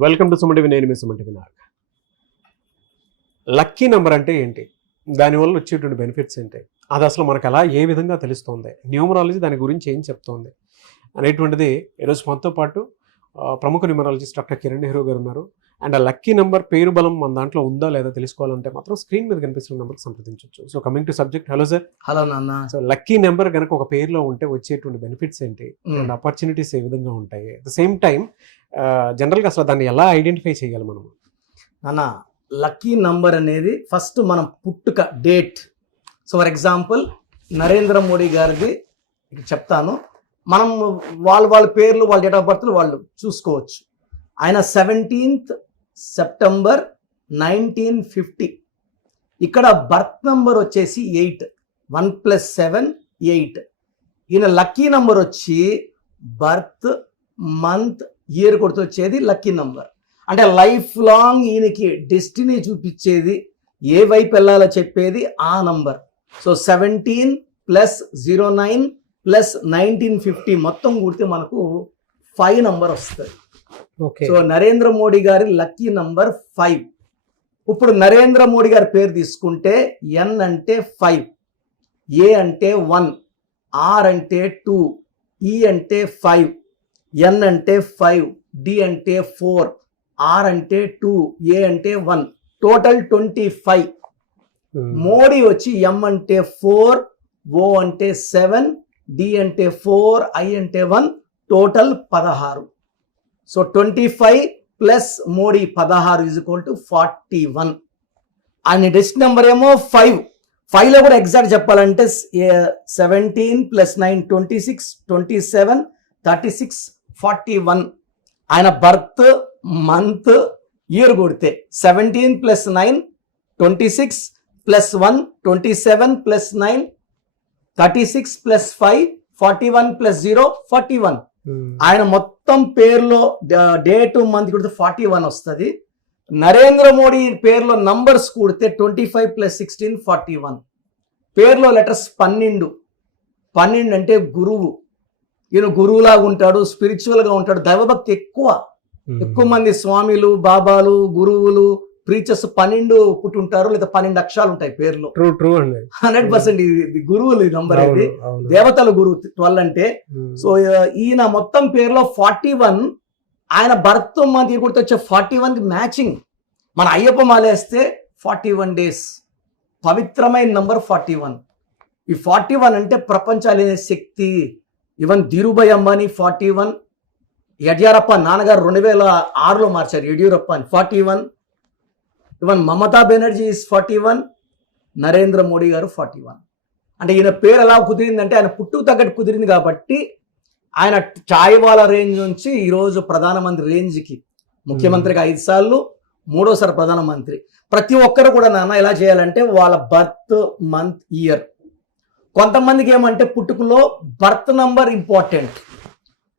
Welcome to Suman TV. నేను మీ Suman TV Nag. Lucky number అంటే ఏంటి, దానివల్ల వచ్చేటువంటి బెనిఫిట్స్ ఏంటి, అది అసలు మనకు అలా ఏ విధంగా తెలుస్తుంది, న్యూమరాలజీ దాని గురించి ఏం చెప్తోంది అనేటువంటిది ఈరోజు మనతో పాటు ప్రముఖ న్యూమరాలజిస్ట్ డాక్టర్ కిరణ్ నెహ్రూ గారు ఉన్నారు. అండ్ ఆ లక్కీ నెంబర్ పేరు బలం మన దాంట్లో ఉందా లేదా తెలుసుకోవాలంటే మాత్రం స్క్రీన్ మీద కనిపిస్తున్న నెంబర్కి సంప్రదించవచ్చు. So coming to subject, hello sir. Hello నాన్న. సో లక్కీ నెంబర్ కనుక ఒక పేరులో ఉంటే వచ్చేటువంటి బెనిఫిట్స్ ఏంటి అండ్ ఆపర్చునిటీస్ ఏ విధంగా ఉంటాయి, అట్ ద సేమ్ టైం జనరల్గా అసలు దాన్ని ఎలా ఐడెంటిఫై చేయాలి మనము? నాన్న, లక్కీ నంబర్ అనేది ఫస్ట్ మనం పుట్టుక date. So for example Narendra Modi గారిది చెప్తాను. మనం వాళ్ళ పేర్లు, వాళ్ళ డేట్ ఆఫ్ బర్త్లు వాళ్ళు చూసుకోవచ్చు. ఆయన 17th September 1950. ఇక్కడ బర్త్ నంబర్ వచ్చేసి 8, 1 + 7 8. ఈయన లక్కీ నంబర్ వచ్చి బర్త్, మంత్, ఇయర్ కొడుతూ వచ్చేది లక్కీ నంబర్. అంటే లైఫ్ లాంగ్ ఈయనకి డెస్టినీ చూపించేది, ఏ వైపు వెళ్ళాలో చెప్పేది ఆ నంబర్. సో 17 + 09 + 1950 మొత్తం కూడితే మనకు 5 నంబర్ వస్తుంది. సో నరేంద్ర మోడీ గారి లక్కీ నంబర్ 5. ఇప్పుడు నరేంద్ర మోడీ గారి పేరు తీసుకుంటే ఎన్ అంటే 5, ఏ అంటే 1, ఆర్ అంటే 2, ఈ అంటే 5, ఎన్ అంటే 5, డి అంటే 4, ఆర్ అంటే 2, ఏ అంటే 1, టోటల్ 25. మోడీ వచ్చి ఎం అంటే 4, ఓ అంటే 7, డి అంటే 4, ఐ అంటే 1, టోటల్ 16. So 25 plus Modi 16 = 41. ఆయన డెస్ట్ నెంబర్ ఏమో 5. 5లో కూడా ఎగ్జాక్ట్ చెప్పాలంటే 17 + 9 26, 27, 36, 41. ఆయన బర్త్, మంత్, ఇయర్ కొడితే 17 + 9 26 + 1 27 + 9 36 + 5 41 + 0 41. ఆయన మొత్తం పేర్లో డేట్, మంత్ కొడితే 41 వస్తుంది. నరేంద్ర మోడీ పేర్లో నంబర్స్ కూడితే 25 + 16 41. పేర్లో లెటర్స్ 12 అంటే గురువు. ఈయన గురువులాగా ఉంటాడు, స్పిరిచువల్గా ఉంటాడు, దైవభక్తి ఎక్కువ మంది స్వామిలు, బాబాలు, గురువులు, ప్రీచర్స్ 12 పుట్టుంటారు, లేదా 12 అక్షరాలు ఉంటాయి పేర్లో. 100% ఇది గురువులు నంబర్. ఇది దేవతల గురువు 12 అంటే. సో ఈయన మొత్తం పేర్లో 41. ఆయన బర్త్, మంత్ కొడితే వచ్చే 41కి మ్యాచింగ్. మన అయ్యప్ప మాలేస్తే 41 డేస్, పవిత్రమైన నంబర్ 41. ఈ 41 అంటే ప్రపంచాలు అనే శక్తి. ఈవెన్ ధీరుభాయ్ అంబానీ 41, యడ్యూరప్ప నాన్నగారు 2006లో మార్చారు యడ్యూరప్ప అని 41. ఈవెన్ మమతా బెనర్జీ ఈజ్ 41, నరేంద్ర మోడీ గారు 41. అంటే ఈయన పేరు ఎలా కుదిరిందంటే ఆయన పుట్టుకు తగ్గట్టు కుదిరింది కాబట్టి ఆయన చాయ్ వాలా రేంజ్ నుంచి ఈరోజు ప్రధానమంత్రి రేంజ్కి, ముఖ్యమంత్రిగా 5 సార్లు, 3వసారి ప్రధానమంత్రి. ప్రతి ఒక్కరు కూడా నాన్న ఎలా చేయాలంటే వాళ్ళ బర్త్, మంత్, ఇయర్. కొంతమందికి ఏమంటే పుట్టుకలో బర్త్ నంబర్ ఇంపార్టెంట్,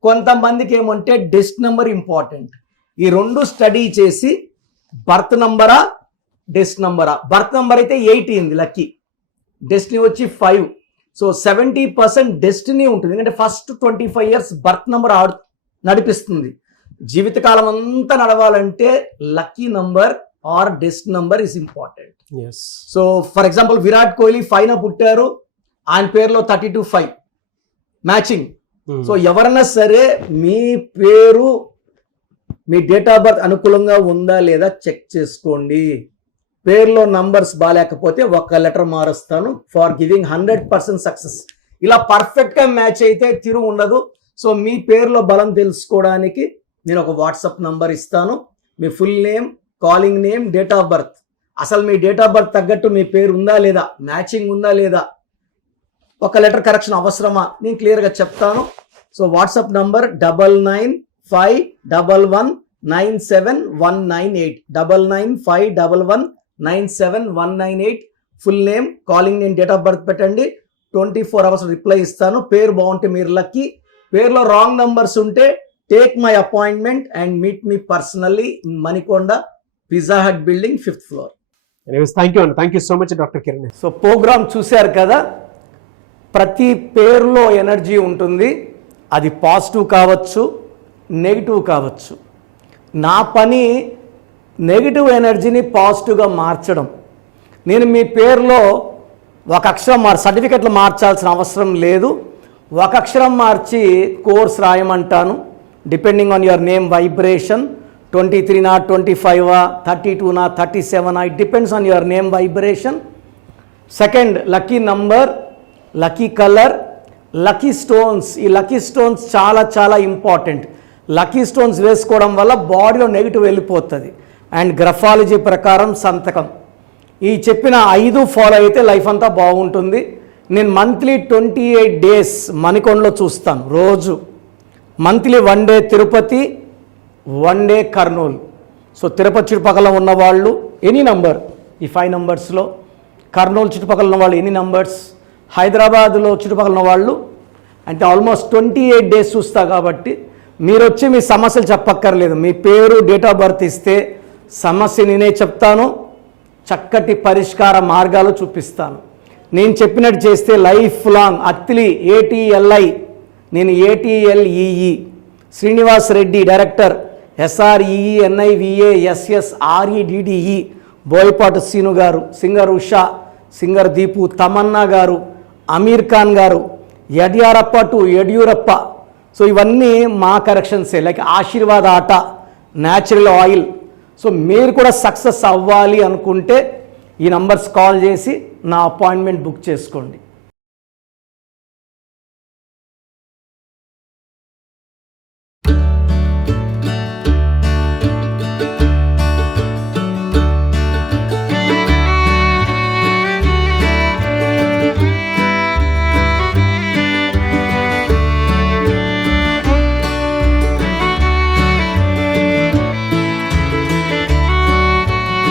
కొంతమందికి ఏమంటే డెస్ట్ నెంబర్ ఇంపార్టెంట్. ఈ 2 స్టడీ చేసి బర్త్ నంబరా, డెస్ట్ నంబరా. బర్త్ నంబర్ అయితే 18 లక్కీ, డెస్టినీ వచ్చి 5. సో 70% డెస్టినీ ఉంటుంది, ఎందుకంటే ఫస్ట్ 25 years బర్త్ నంబర్ నడిపిస్తుంది. జీవితకాలం అంతా నడవాలంటే లక్కీ నంబర్ ఆర్ డెస్ట్ number is important. So for example Virat Kohli 5న పుట్టారు, ఆయన పేరులో 32-5 మ్యాచింగ్. సో ఎవరన్నా సరే మీ పేరు, మీ డేట్ ఆఫ్ బర్త్ అనుకూలంగా ఉందా లేదా చెక్ చేసుకోండి. పేరులో నంబర్స్ బాగాలేకపోతే ఒక లెటర్ మారుస్తాను ఫర్ గివింగ్ 100% సక్సెస్. ఇలా పర్ఫెక్ట్గా మ్యాచ్ అయితే తిరుగు ఉండదు. సో మీ పేరులో బలం తెలుసుకోవడానికి నేను ఒక వాట్సాప్ నంబర్ ఇస్తాను. మీ full name, calling name, date of birth, అసలు మీ డేట్ ఆఫ్ బర్త్ తగ్గట్టు మీ పేరు ఉందా లేదా, మ్యాచింగ్ ఉందా లేదా, ఒక లెటర్ కరెక్షన్ అవసరమా, నేను క్లియర్గా చెప్తాను. So WhatsApp number 9951197198 9951197198. Full name, calling name, date of birth పెట్టండి. 24 hours రిప్లై ఇస్తాను. పేరు బాగుంటే మీరు లక్కీ. పేరులో రాంగ్ నంబర్స్ ఉంటే take my appointment and meet me personally in Manikonda, Pizza Hut building, 5th floor. Thank you so much doctor Kiran. So programme చూశారు కదా, ప్రతి పేరులో ఎనర్జీ ఉంటుంది. అది పాజిటివ్ కావచ్చు, నెగిటివ్ కావచ్చు. నా పని నెగిటివ్ ఎనర్జీని పాజిటివ్గా మార్చడం. నేను మీ పేరులో ఒక అక్షరం సర్టిఫికెట్లు మార్చాల్సిన అవసరం లేదు. ఒక అక్షరం మార్చి కోర్స్ రాయమంటాను. Depending on your name vibration 23 25 32 37 it depends on your name vibration. Second, lucky number, lucky colour, lucky stones. ఈ లక్కీ స్టోన్స్ చాలా చాలా ఇంపార్టెంట్. లక్కీ స్టోన్స్ వేసుకోవడం వల్ల బాడీలో నెగిటివ్ వెళ్ళిపోతుంది. అండ్ గ్రఫాలజీ ప్రకారం సంతకం. ఈ చెప్పిన 5 ఫాలో అయితే లైఫ్ అంతా బాగుంటుంది. నేను మంత్లీ 28 డేస్ మణికొండలో చూస్తాను రోజు. Monthly 1 day Tirupati, 1 day Kurnool. So Tirupati చుట్టుపక్కల ఉన్నవాళ్ళు ఎనీ నంబర్, ఈ 5 నంబర్స్లో, కర్నూలు చుట్టుపక్కల ఉన్న వాళ్ళు ఎనీ నంబర్స్, హైదరాబాద్లో చుట్టుపక్కల ఉన్న వాళ్ళు అంటే ఆల్మోస్ట్ 28 డేస్ చూస్తా. కాబట్టి మీరు వచ్చి మీ సమస్యలు చెప్పక్కర్లేదు. మీ పేరు, డేట్ ఆఫ్ బర్త్ ఇస్తే సమస్య నేనే చెప్తాను, చక్కటి పరిష్కార మార్గాలు చూపిస్తాను. నేను చెప్పినట్టు చేస్తే లైఫ్ లాంగ్. అత్తిలి ATLI, నేను ATLEE, Srinivas Reddy director, SREENIVASSREDDE, Boyapati Seenu garu, singer Usha, singer Deepu, Tamannaah garu, Aamir Khan గారు, యడ్యారప్ప టు యడ్యూరప్ప. సో ఇవన్నీ మా కరెక్షన్సే. లైక్ ఆశీర్వాద్ ఆట, న్యాచురల్ ఆయిల్. సో మీరు కూడా సక్సెస్ అవ్వాలి అనుకుంటే ఈ నంబర్స్ కాల్ చేసి నా అపాయింట్మెంట్ బుక్ చేసుకోండి.